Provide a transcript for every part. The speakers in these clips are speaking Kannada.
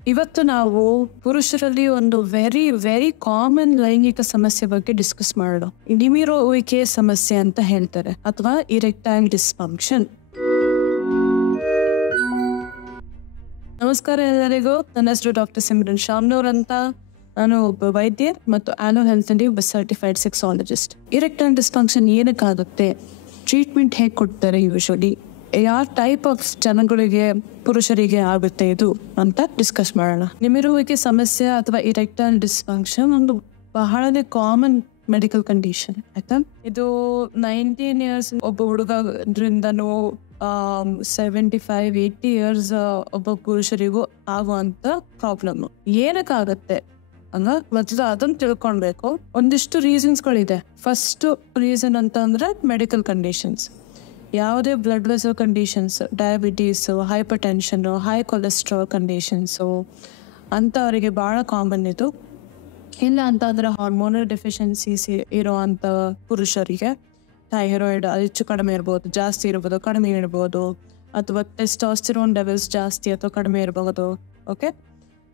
ಇವತ್ತು ನಾವು ಪುರುಷರಲ್ಲಿ ಒಂದು ವೆರಿ ವೆರಿ ಕಾಮನ್ ಲೈಂಗಿಕ ಸಮಸ್ಯೆ ಬಗ್ಗೆ ಡಿಸ್ಕಸ್ ಮಾಡೋಣ. ನಿಮಿರುವಿಕೆ ಸಮಸ್ಯೆ ಅಂತ ಹೇಳ್ತಾರೆ, ಅಥವಾ ಇರೆಕ್ಟೈಲ್ ಡಿಸ್ಫಂಕ್ಷನ್. ನಮಸ್ಕಾರ ಎಲ್ಲರಿಗೂ. ನನ್ನ ಹೆಸರು ಡಾಕ್ಟರ್ ಸಿಮ್ರನ್ ಶಾಮ್ನೂರ್ ಅಂತ. ನಾನು ಒಬ್ಬ ವೈದ್ಯ ಮತ್ತು ಆನೋ ಹೆಲ್ತ್ ಅಲ್ಲಿ ಒಬ್ಬ ಸರ್ಟಿಫೈಡ್ ಸೆಕ್ಸಾಲಜಿಸ್ಟ್. ಇರೆಕ್ಟೈಲ್ ಡಿಸ್ಫಂಕ್ಷನ್ ಏನಕ್ಕಾಗುತ್ತೆ, ಟ್ರೀಟ್ಮೆಂಟ್ ಹೇಗೆ ಕೊಡ್ತಾರೆ, ಯೂಶಲಿ ಯಾವ ಟೈಪ್ ಆಫ್ ಜನಗಳಿಗೆ ಪುರುಷರಿಗೆ ಆಗುತ್ತೆ ಇದು ಅಂತ ಡಿಸ್ಕಸ್ ಮಾಡೋಣ. ನಿಮಿರುವಿಕೆ ಸಮಸ್ಯೆ ಅಥವಾ ಇರೆಕ್ಟೈಲ್ ಡಿಸ್ಫಂಕ್ಷನ್ ಒಂದು ಬಹಳನೇ ಕಾಮನ್ ಮೆಡಿಕಲ್ ಕಂಡೀಷನ್ ಆಯ್ತಾ. ಇದು 19 years ಒಬ್ಬ ಹುಡುಗರಿಂದನೂ 75-80 years ಒಬ್ಬ ಪುರುಷರಿಗೂ ಆಗುವಂತ ಪ್ರಾಬ್ಲಮ್. ಏನಕ್ಕಾಗತ್ತೆ ಅಂದ್ರೆ ಮೊದಲು ಅದನ್ನ ತಿಳ್ಕೊಳ್ಬೇಕು. ಒಂದಿಷ್ಟು ರೀಸನ್ಸ್ಗಳಿದೆ. ಫಸ್ಟ್ ರೀಸನ್ ಅಂತ ಅಂದ್ರೆ ಮೆಡಿಕಲ್ ಕಂಡೀಷನ್ಸ್. ಯಾವುದೇ blood vessel conditions, diabetes, hypertension, high cholesterol conditions ಅಂಥವರಿಗೆ ಭಾಳ ಕಾಮನ್ ಇದು. ಇಲ್ಲ ಅಂತಂದರೆ ಹಾರ್ಮೋನಲ್ ಡೆಫಿಷಿಯನ್ಸೀಸ್ ಇರೋವಂಥ ಪುರುಷರಿಗೆ ಥೈರಾಯ್ಡ್ ಹೆಚ್ಚು ಕಡಿಮೆ ಇರ್ಬೋದು, ಜಾಸ್ತಿ ಇರ್ಬೋದು, ಕಡಿಮೆ ಇರ್ಬೋದು, ಅಥವಾ ಟೆಸ್ಟೋಸ್ಟೆರೋನ್ ಲೆವೆಲ್ಸ್ ಜಾಸ್ತಿ ಅಥವಾ ಕಡಿಮೆ ಇರಬಹುದು. ಓಕೆ.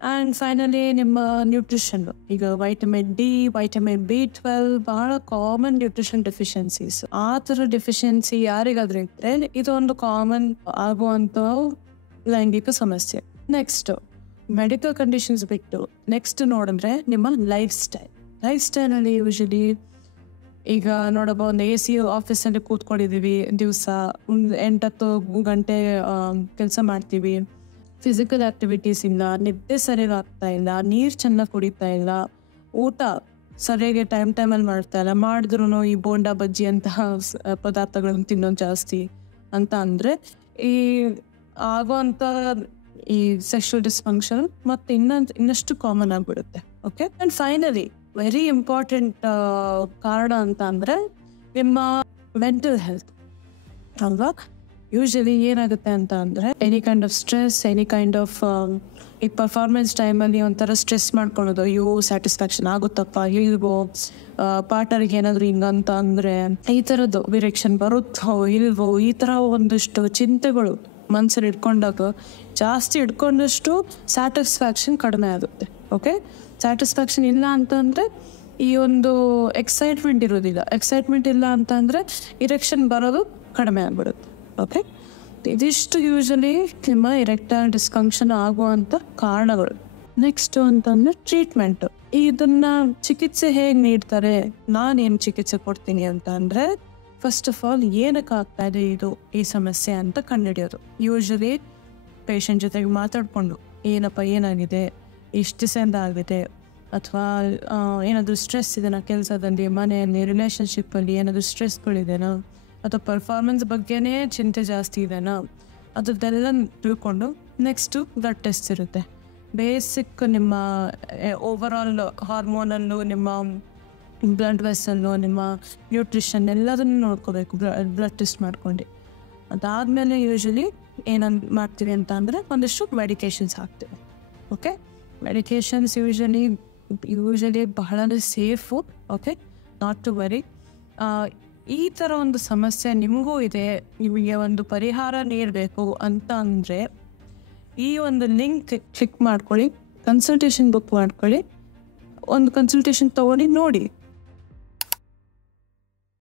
ಆ್ಯಂಡ್ ಫೈನಲಿ ನಿಮ್ಮ ನ್ಯೂಟ್ರಿಷನ್. ಈಗ ವೈಟಮಿನ್ ಡಿ, ವೈಟಮಿನ್ B12 ಬಹಳ ಕಾಮನ್ ನ್ಯೂಟ್ರಿಷನ್ ಡೆಫಿಷಿಯನ್ಸೀಸ್. ಆ ಥರ ಡೆಫಿಷಿಯನ್ಸಿ ಯಾರಿಗಾದ್ರೂ ಇದ್ರೆ ಇದೊಂದು ಕಾಮನ್ ಆಗುವಂಥ ಲೈಂಗಿಕ ಸಮಸ್ಯೆ. ನೆಕ್ಸ್ಟ್ ಮೆಡಿಕಲ್ ಕಂಡೀಷನ್ಸ್ ಬಿಟ್ಟು ನೆಕ್ಸ್ಟ್ ನೋಡಿದ್ರೆ ನಿಮ್ಮ ಲೈಫ್ ಸ್ಟೈಲಲ್ಲಿ ಯೂಶಲಿ ಈಗ ನೋಡಬಹುದು, AC ಆಫೀಸಲ್ಲಿ ಕೂತ್ಕೊಂಡಿದ್ದೀವಿ, ದಿವಸ 8-10 ಗಂಟೆ ಕೆಲಸ ಮಾಡ್ತೀವಿ, ಫಿಸಿಕಲ್ ಆಕ್ಟಿವಿಟೀಸ್ ಇಲ್ಲ, ನಿದ್ದೆ ಸರಿಯಾಗಿ ಆಗ್ತಾ ಇಲ್ಲ, ನೀರು ಚೆನ್ನಾಗಿ ಕುಡಿತಾ ಇಲ್ಲ, ಊಟ ಸರಿಯಾಗಿ ಟೈಮಲ್ಲಿ ಮಾಡ್ತಾ ಇಲ್ಲ, ಮಾಡಿದ್ರು ಈ ಬೋಂಡಾ ಬಜ್ಜಿ ಅಂತಹ ಪದಾರ್ಥಗಳನ್ನು ತಿನ್ನೋದು ಜಾಸ್ತಿ ಅಂತ ಅಂದರೆ ಈ ಆಗೋವಂಥ ಈ ಸೆಕ್ಷುವಲ್ ಡಿಸ್ಫಂಕ್ಷನ್ ಮತ್ತೆ ಇನ್ನಷ್ಟು ಕಾಮನ್ ಆಗಿಬಿಡುತ್ತೆ. Okay. And finally very important ಕಾರಣ ಅಂತ ಅಂದರೆ ನಿಮ್ಮ ಮೆಂಟಲ್ ಹೆಲ್ತ್ ಅಲ್ವಾ. ಯೂಶಲಿ ಏನಾಗುತ್ತೆ ಅಂತ ಅಂದರೆ any kind of stress, any kind of ಈ ಪರ್ಫಾರ್ಮೆನ್ಸ್ ಟೈಮಲ್ಲಿ ಒಂಥರ ಸ್ಟ್ರೆಸ್ ಮಾಡ್ಕೊಳ್ಳೋದು, ಅಯ್ಯೋ ಸ್ಯಾಟಿಸ್ಫ್ಯಾಕ್ಷನ್ ಆಗುತ್ತಪ್ಪ, ಇಲ್ವೋ, ಪಾರ್ಟ್ನರ್ಗೆ ಏನಾದರೂ ಹಿಂಗಂತ ಅಂದರೆ ಈ ಥರದ್ದು ವಿರೆಕ್ಷನ್ ಬರುತ್ತೋ ಇಲ್ವೋ, ಈ ಥರ ಒಂದಿಷ್ಟು ಚಿಂತೆಗಳು ಮನಸ್ಸಲ್ಲಿ ಇಟ್ಕೊಂಡಾಗ ಜಾಸ್ತಿ ಇಟ್ಕೊಂಡಷ್ಟು ಸ್ಯಾಟಿಸ್ಫ್ಯಾಕ್ಷನ್ ಕಡಿಮೆ ಆಗುತ್ತೆ. ಓಕೆ. ಸ್ಯಾಟಿಸ್ಫ್ಯಾಕ್ಷನ್ ಇಲ್ಲ ಅಂತಂದರೆ ಈ ಒಂದು ಎಕ್ಸೈಟ್ಮೆಂಟ್ ಇರೋದಿಲ್ಲ. ಎಕ್ಸೈಟ್ಮೆಂಟ್ ಇಲ್ಲ ಅಂತಂದರೆ ಇರೆಕ್ಷನ್ ಬರೋದು ಕಡಿಮೆ ಆಗಿಬಿಡುತ್ತೆ. ಓಕೆ. ಇದಿಷ್ಟು ಯೂಶಲಿ ನಿಮ್ಮ ಇರೆಕ್ಟೈಲ್ ಡಿಸ್ಫಂಕ್ಷನ್ ಆಗುವಂಥ ಕಾರಣಗಳು. ನೆಕ್ಸ್ಟ್ ಅಂತಂದರೆ ಟ್ರೀಟ್ಮೆಂಟು. ಇದನ್ನ ಚಿಕಿತ್ಸೆ ಹೇಗೆ ನೀಡ್ತಾರೆ, ನಾನೇನು ಚಿಕಿತ್ಸೆ ಕೊಡ್ತೀನಿ ಅಂತ ಅಂದರೆ ಫಸ್ಟ್ ಆಫ್ ಆಲ್ ಏನಕ್ಕೆ ಆಗ್ತಾ ಇದೆ ಇದು ಈ ಸಮಸ್ಯೆ ಅಂತ ಕಂಡುಹಿಡಿಯೋದು. ಯೂಶಲಿ ಪೇಷಂಟ್ ಜೊತೆಗೆ ಮಾತಾಡಿಕೊಂಡು ಏನಪ್ಪ ಏನಾಗಿದೆ, ಇಷ್ಟು ದಿವಸದಿಂದ ಆಗಿದೆ, ಅಥವಾ ಏನಾದರೂ ಸ್ಟ್ರೆಸ್ ಇದೆನಾ ಕೆಲಸದಲ್ಲಿ, ಮನೆಯಲ್ಲಿ, ರಿಲೇಷನ್ಶಿಪ್ಪಲ್ಲಿ ಏನಾದರೂ ಸ್ಟ್ರೆಸ್ಗಳಿದೆನಾ, ಅಥವಾ ಪರ್ಫಾರ್ಮೆನ್ಸ್ ಬಗ್ಗೆನೇ ಚಿಂತೆ ಜಾಸ್ತಿ ಇದೆನಾ, ಅದ್ರದ್ದೆಲ್ಲ ತಿಳ್ಕೊಂಡು ನೆಕ್ಸ್ಟು ಬ್ಲಡ್ ಟೆಸ್ಟ್ ಇರುತ್ತೆ. ಬೇಸಿಕ್ ನಿಮ್ಮ ಓವರಾಲ್ ಹಾರ್ಮೋನಲ್ಲು, ನಿಮ್ಮ ಬ್ಲಡ್ ವೆಸಲ್ಲು, ನಿಮ್ಮ ನ್ಯೂಟ್ರಿಷನ್ ಎಲ್ಲದನ್ನು ನೋಡ್ಕೋಬೇಕು ಬ್ಲಡ್ ಟೆಸ್ಟ್ ಮಾಡ್ಕೊಂಡು. ಅದಾದಮೇಲೆ ಯೂಶಲಿ ಏನಂತ ಮಾಡ್ತೀವಿ ಅಂತ ಅಂದರೆ ಒಂದಿಷ್ಟು ಮೆಡಿಕೇಷನ್ಸ್ ಹಾಕ್ತೀವಿ. ಓಕೆ. ಮೆಡಿಕೇಷನ್ಸ್ ಯೂಶಲಿ ಬಹಳನೇ safe. Okay. Not to worry. ಈ ಥರ ಒಂದು ಸಮಸ್ಯೆ ನಿಮಗೂ ಇದೆ, ನಿಮಗೆ ಒಂದು ಪರಿಹಾರ ನೀಡಬೇಕು ಅಂತ ಅಂದರೆ ಈ ಒಂದು ಲಿಂಕ್ ಕ್ಲಿಕ್ ಮಾಡ್ಕೊಳ್ಳಿ, ಕನ್ಸಲ್ಟೇಷನ್ ಬುಕ್ ಮಾಡ್ಕೊಳ್ಳಿ, ಒಂದು ಕನ್ಸಲ್ಟೇಷನ್ ತೊಗೊಂಡು ನೋಡಿ